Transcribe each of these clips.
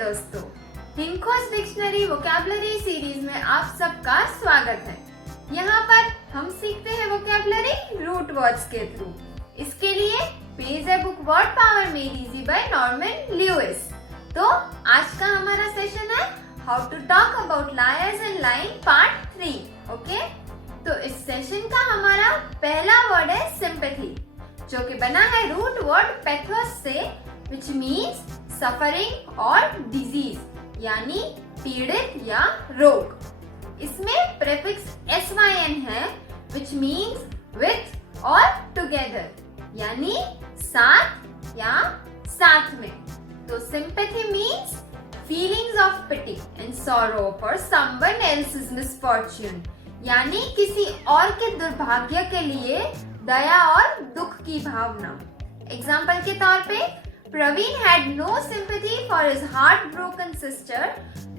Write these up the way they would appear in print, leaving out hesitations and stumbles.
दोस्तों, हिमखोज dictionary vocabulary series में आप सबका स्वागत है। यहाँ पर हम सीखते हैं वोकैबुलरी रूट वर्ड्स के थ्रू। इसके लिए page a book word power made easy by Norman Lewis. तो आज का हमारा सेशन है how to talk about liars and lying part 3। Okay, तो इस सेशन का हमारा पहला वर्ड है सिंपैथी, जो कि बना है रूट वर्ड पैथोस से, which means सफरिंग और डिजीज यानी पीड़ित या रोग। इसमें प्रीफिक्स SYN है which means with और together यानी साथ या साथ में। तो sympathy means feelings of pity and sorrow for someone else's misfortune यानी किसी और के दुर्भाग्य के लिए दया और दुख की भावना। एग्जाम्पल के तौर पे Praveen had no sympathy for his heartbroken sister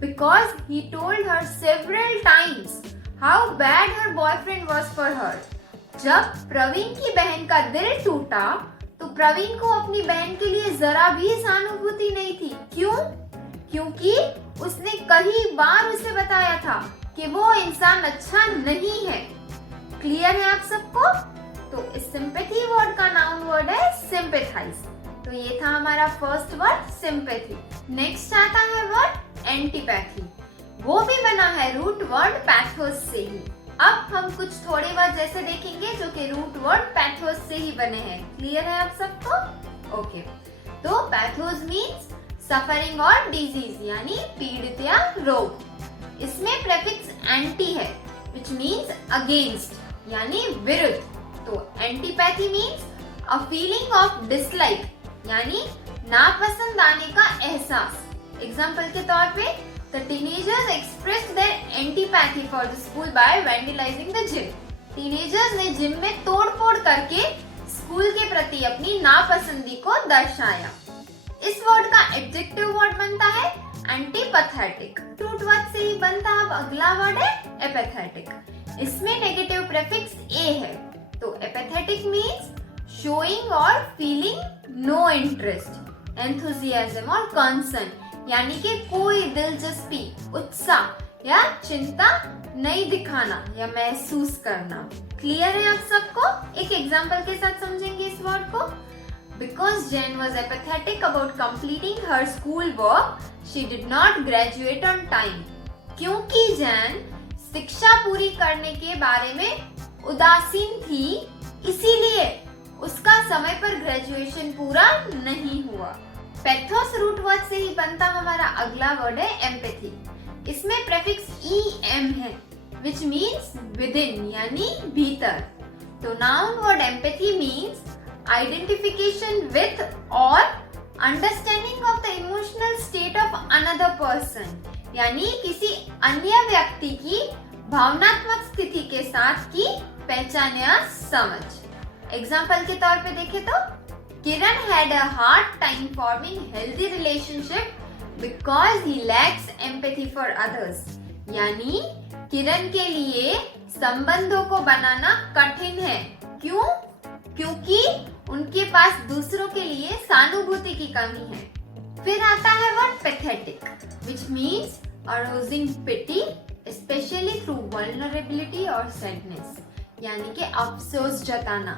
because he told her several times how bad her boyfriend was for her. जब प्रवीण की बहन का दिल टूटा तो प्रवीण को अपनी बहन के लिए जरा भी सहानुभूति नहीं थी। क्यों? क्योंकि उसने कई बार उसे बताया था कि वो इंसान अच्छा नहीं है। क्लियर है आप सबको? तो इस सिंपैथी वर्ड का नाउन वर्ड है सिंपैथाइज। तो ये था हमारा फर्स्ट वर्ड सिंपैथी। नेक्स्ट आता है वर्ड एंटीपैथी, वो भी बना है रूट वर्ड पैथोस से ही। अब हम कुछ थोड़े वर्ड जैसे देखेंगे जो कि रूट वर्ड पैथोस से ही बने हैं। क्लियर है आप सबको? ओके, तो पैथोस मीन्स सफरिंग और डिजीज यानी पीड़ित या रोग। इसमें प्रीफिक्स एंटी है which means अगेंस्ट यानी विरुद्ध। तो antipathy means a feeling of dislike यानी नापसंद आने का एहसास। एग्जाम्पल के तौर पे the teenagers expressed their antipathy for the school by vandalizing the gym. Teenagers ने जिम में तोड़फोड़ करके स्कूल के प्रति अपनी नापसंदी को दर्शाया। इस वर्ड का एडजेक्टिव वर्ड बनता है एंटीपैथेटिक। रूट वर्ड से ही बनता है। अब अगला वर्ड है एपैथेटिक। इसमें नेगेटिव प्रीफिक्स ए है। तो एपैथेटिक मीन्स शोइंग और फीलिंग नो इंटरेस्ट, एंथुसियाज्म और कंसर्न यानी कि कोई दिलचस्पी, उत्साह या चिंता नहीं दिखाना या महसूस करना। क्लियर है आप सबको? एक एग्जांपल के साथ समझेंगे इस वर्ड को। Because Jen was apathetic about completing her school work, she did not graduate on time. क्योंकि जैन शिक्षा पूरी करने के बारे में उदासीन थी, इसीलिए उसका समय पर ग्रेजुएशन पूरा नहीं हुआ। पैथोस रूट वर्ड से ही बनता हमारा अगला वर्ड है एम्पैथी। इसमें प्रीफिक्स EM है which means within यानी भीतर। तो noun word empathy means identification with or understanding of the emotional state of another person यानी किसी अन्य व्यक्ति की भावनात्मक स्थिति के साथ की पहचान या समझ। एग्जाम्पल के तौर पे देखें तो किरण had a hard time forming healthy relationship because he lacks empathy for others यानी किरण के लिए संबंधों को बनाना कठिन है। क्यों? क्योंकि उनके पास दूसरों के लिए सहानुभूति की कमी है। फिर आता है word pathetic which means arousing pity especially through vulnerability or sadness यानी कि अफसोस जताना,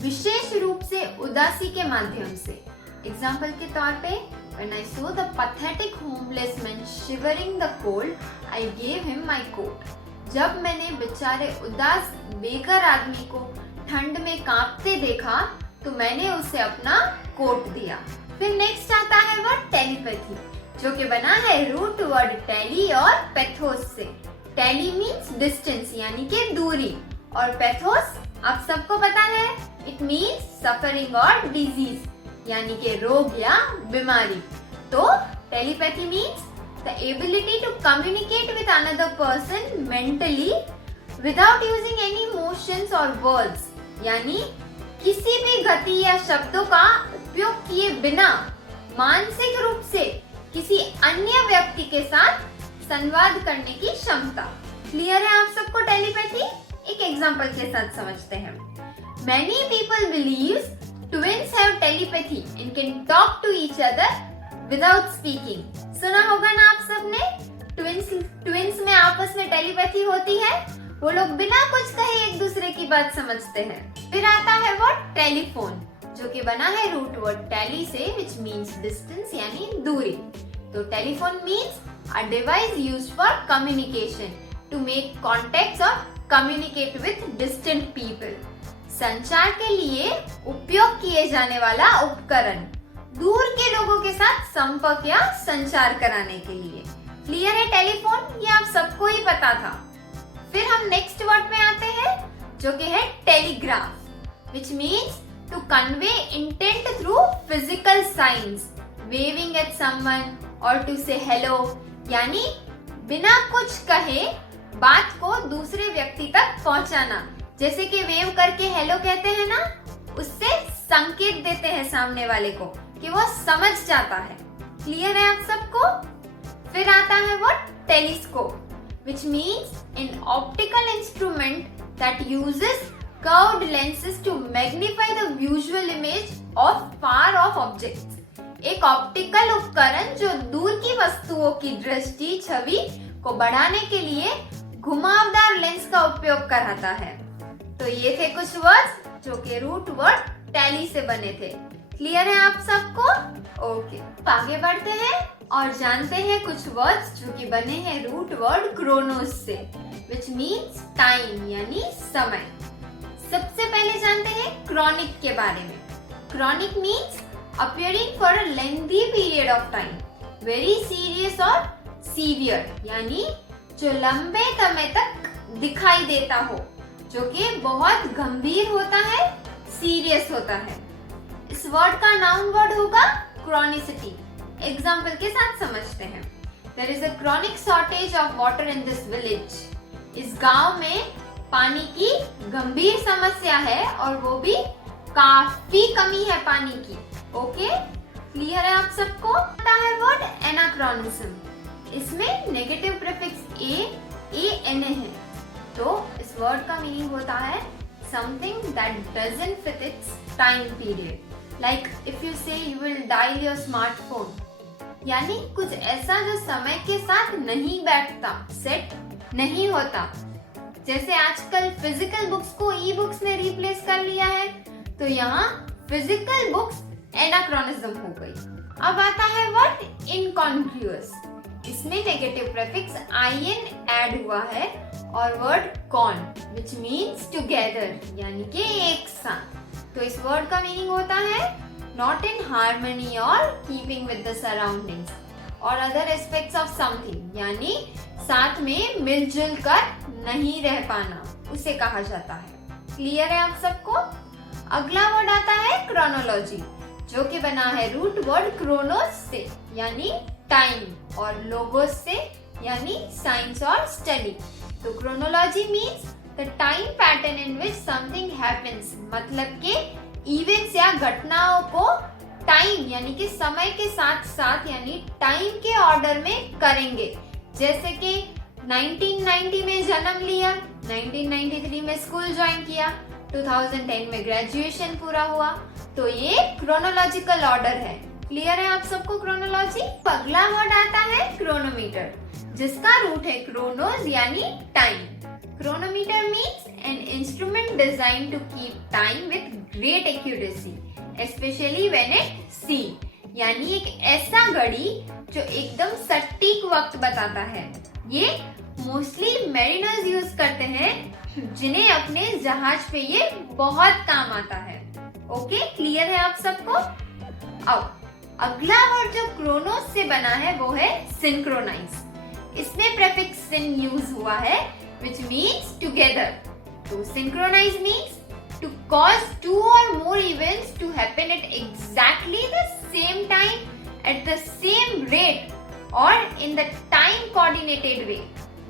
विशेष रूप से उदासी के माध्यम से। एग्जाम्पल के तौर पे when I saw the pathetic homeless man shivering the cold, I gave him my coat. जब मैंने बेचारे उदास बेघर आदमी को ठंड में कांपते देखा तो मैंने उसे अपना कोट दिया। फिर नेक्स्ट आता है वर्ड टेलीपैथी, जो कि बना है रूट वर्ड टेली और पैथोस से। टेली मीन्स डिस्टेंस यानी कि दूरी, और पैथोस आप सबको पता है इट मीन्स सफरिंग और डिजीज यानी कि रोग या बीमारी। तो telepathy means the ability to communicate with another person mentally without using any emotions और वर्ड्स यानी किसी भी गति या शब्दों का उपयोग किए बिना मानसिक रूप से किसी अन्य व्यक्ति के साथ संवाद करने की क्षमता। क्लियर है आप सबको टेलीपैथी? एक एग्जांपल के साथ समझते हैं। Many people believes twins have telepathy and can talk to each other without speaking. सुना होगा ना आप सबने, ट्विंस में आपस में टेलीपैथी होती है, वो लोग बिना कुछ कहे एक दूसरे की बात समझते हैं। फिर आता है वर्ड टेलीफोन, जो कि बना है रूट वर्ड टेली से, विच मीन्स डिस्टेंस यानी दूरी। तो telephone means a device used for communication to make contacts और कम्युनिकेट विथ डिस्टेंट पीपल। संचार के लिए उपयोग किए जाने वाला उपकरण, दूर के लोगों के साथ संपर्क या संचार कराने के लिए। क्लियर है टेलीफोन? ये आप सबको ही पता था। फिर हम नेक्स्ट वर्ड पे आते हैं, जो कि है telegraph, which means to convey intent through physical science, waving at someone or to say hello, यानी बिना कुछ कहे बात को दूसरे व्यक्ति तक पहुंचाना। जैसे कि वेव करके हेलो कहते हैं ना, उससे संकेत देते हैं सामने वाले को कि वो समझ जाता है। क्लियर है आप सबको? फिर आता है word telescope, which means an optical instrument that uses curved lenses to magnify the visual image of far off objects. एक ऑप्टिकल उपकरण जो दूर की वस्तुओं की दृष्टि छवि को बढ़ाने के लिए घुमावदार लेंस का उपयोग कराता है। तो ये थे कुछ वर्ड्स जो कि रूट वर्ड टेली से बने थे। क्लियर है आप सबको? ओके, आगे बढ़ते हैं और जानते हैं कुछ वर्ड्स जो कि बने हैं रूट वर्ड क्रोनोस से, विच मीन्स टाइम यानी समय। सबसे पहले जानते हैं क्रॉनिक के बारे में। Chronic means appearing for a lengthy period of time, very serious और सीवियर, यानी जो लंबे समय तक दिखाई देता हो, जो कि बहुत गंभीर होता है, सीरियस होता है। इस वर्ड का नाउन वर्ड होगा क्रॉनिसिटी। एग्जाम्पल के साथ समझते हैं। There is a chronic shortage of water in this village. इस गांव में पानी की गंभीर समस्या है और वो भी काफी कमी है पानी की। ओके, क्लियर है आप सबको? आता है वर्ड एनाक्रोनिज्म। इसमें नेगेटिव प्रीफिक्स ए एन है। तो इस वर्ड का मीनिंग होता है something that doesn't fit its time period. Like if you say you will dial your smartphone, यानी कुछ ऐसा जो समय के साथ नहीं बैठता, सेट नहीं होता। जैसे आजकल फिजिकल बुक्स को ई बुक्स ने रिप्लेस कर लिया है, तो यहाँ फिजिकल बुक्स एनाक्रोनिज्म हो गई। अब आता है वर्ड इनकॉन्ग्रुअस। इसमें नेगेटिव प्रीफिक्स in ऐड हुआ है और word con which means together, यानी कि एक साथ। तो इस वर्ड का मीनिंग होता है नॉट इन हार्मनी और कीपिंग विद द सराउंडिंग्स और अदर एस्पेक्ट्स ऑफ समथिंग, यानी साथ में मिलजुल कर नहीं रह पाना, उसे कहा जाता है। क्लियर है आप सबको? अगला वर्ड आता है क्रोनोलॉजी, जो कि बना है रूट वर्ड क्रोनोस से यानी टाइम और लोगोस से यानी साइंस और स्टडी। तो chronology means the time pattern in which something happens, मतलब के इवेंट्स या घटनाओं को टाइम यानी कि समय के साथ साथ यानी टाइम के ऑर्डर में करेंगे। जैसे कि 1990 में जन्म लिया, 1993 में स्कूल ज्वाइन किया, 2010 में ग्रेजुएशन पूरा हुआ, तो ये क्रोनोलॉजिकल ऑर्डर है। क्लियर है आप सबको क्रोनोलॉजी? अगला वर्ड आता है क्रोनोमीटर, जिसका रूट है क्रोनोस यानी time. Chronometer means an instrument designed to keep time with great accuracy, especially when it sea, यानी एक ऐसा घड़ी जो एकदम सटीक वक्त बताता है। ये मोस्टली मैरिनर्स यूज करते हैं, जिन्हें अपने जहाज पे ये बहुत काम आता है। ओके, क्लियर है आप सबको? अब अगला वर्ड जो क्रोनोस से बना है वो है सिंक्रोनाइज। इसमें प्रीफिक्स सिन यूज हुआ है which means together. तो synchronize means to cause two or more events to happen at exactly the same time, at the same rate or in the time coordinated way.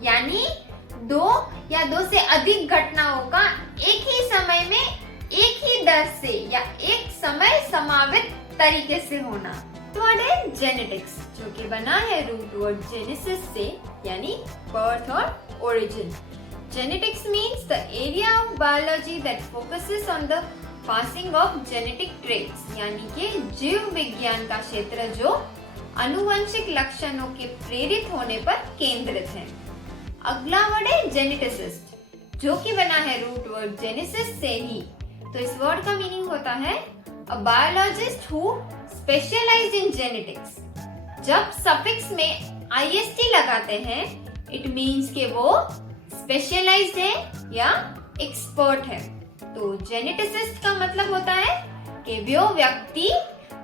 यानी दो या दो से अधिक घटनाओं का एक ही समय में एक ही दर से या एक समय समावित तरीके से होना। वर्ड है जेनेटिक्स, जो कि बना है रूट वर्ड जेनेसिस से यानी बर्थ और origin. Genetics means the area of biology that focuses on the passing of genetic traits, यानी कि जीव विज्ञान का क्षेत्र जो आनुवंशिक लक्षणों के प्रेरित होने पर केंद्रित है। अगला वर्ड है जेनेटिसिस्ट, जो कि बना है रूट वर्ड जेनेसिस से ही। तो इस वर्ड का मीनिंग होता है a biologist who specialised in genetics. जब सफिक्स में IST लगाते हैं इट मीन्स कि वो स्पेशलाइज्ड है या एक्सपर्ट है। तो जेनेटिसिस्ट का मतलब होता है कि वो व्यक्ति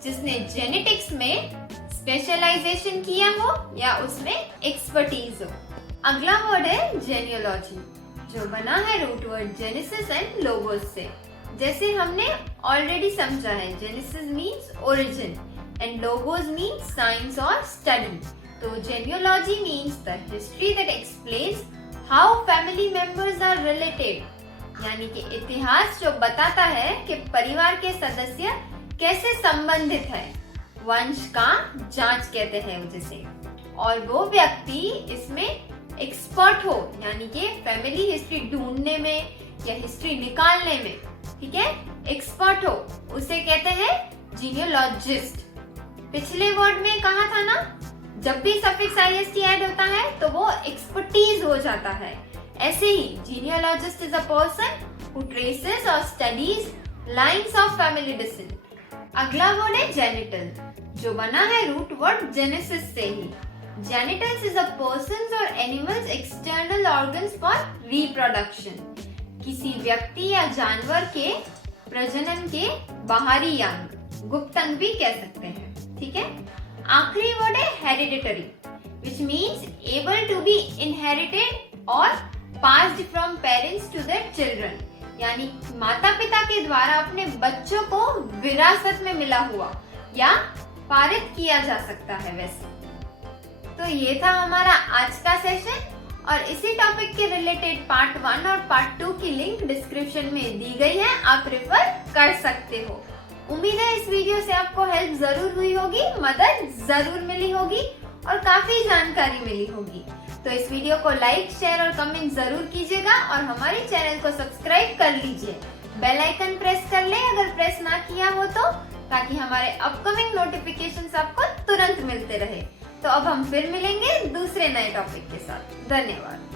जिसने जेनेटिक्स में स्पेशलाइजेशन किया हो या उसमें एक्सपर्टीज हो। अगला वर्ड है जेनियोलॉजी, जो बना है root word genesis and logos से। जैसे हमने ऑलरेडी समझा है, genesis means origin and logos means science और स्टडी। तो genealogy means the history that explains how family members are related, यानी कि इतिहास जो बताता है कि परिवार के सदस्य कैसे संबंधित है। वंश का जांच कहते हैं जिसे, और वो व्यक्ति इसमें एक्सपर्ट हो, यानी कि फैमिली हिस्ट्री ढूंढने में या हिस्ट्री निकालने में, ठीक है, एक्सपर्ट हो, उसे कहते हैं जीनियोलॉजिस्ट। पिछले वर्ड में कहा था ना, जब भी सफिक्स IST ऐड होता है तो वो एक्सपर्टीज हो जाता है। ऐसे ही genealogist is a person who traces और studies lines of family descent. अगला वर्ड है जेनिटल, जो बना है रूट वर्ड जेनेसिस से ही। Genitals is a person's or animal's external organs for reproduction, किसी व्यक्ति या जानवर के प्रजनन के बाहरी अंग, गुप्त अंग भी कह सकते हैं, ठीक है। आखिरी वर्ड है hereditary, which means able to be inherited or passed from parents to their children, यानी माता पिता के द्वारा अपने बच्चों को विरासत में मिला हुआ या पारित किया जा सकता है। वैसे तो ये था हमारा आज का सेशन, और इसी टॉपिक के रिलेटेड पार्ट 1 और पार्ट 2 की लिंक डिस्क्रिप्शन में दी गई है, आप रेफर कर सकते हो। उम्मीद है इस वीडियो से आपको हेल्प जरूर हुई होगी, मदद जरूर मिली होगी और काफी जानकारी मिली होगी। तो इस वीडियो को लाइक, शेयर और कमेंट जरूर कीजिएगा और हमारे चैनल को सब्सक्राइब कर लीजिए। बेल आइकन प्रेस कर ले अगर प्रेस ना किया हो तो, ताकि हमारे अपकमिंग नोटिफिकेशंस आपको तुरंत मिलते रहे। तो अब हम फिर मिलेंगे दूसरे नए टॉपिक के साथ। धन्यवाद।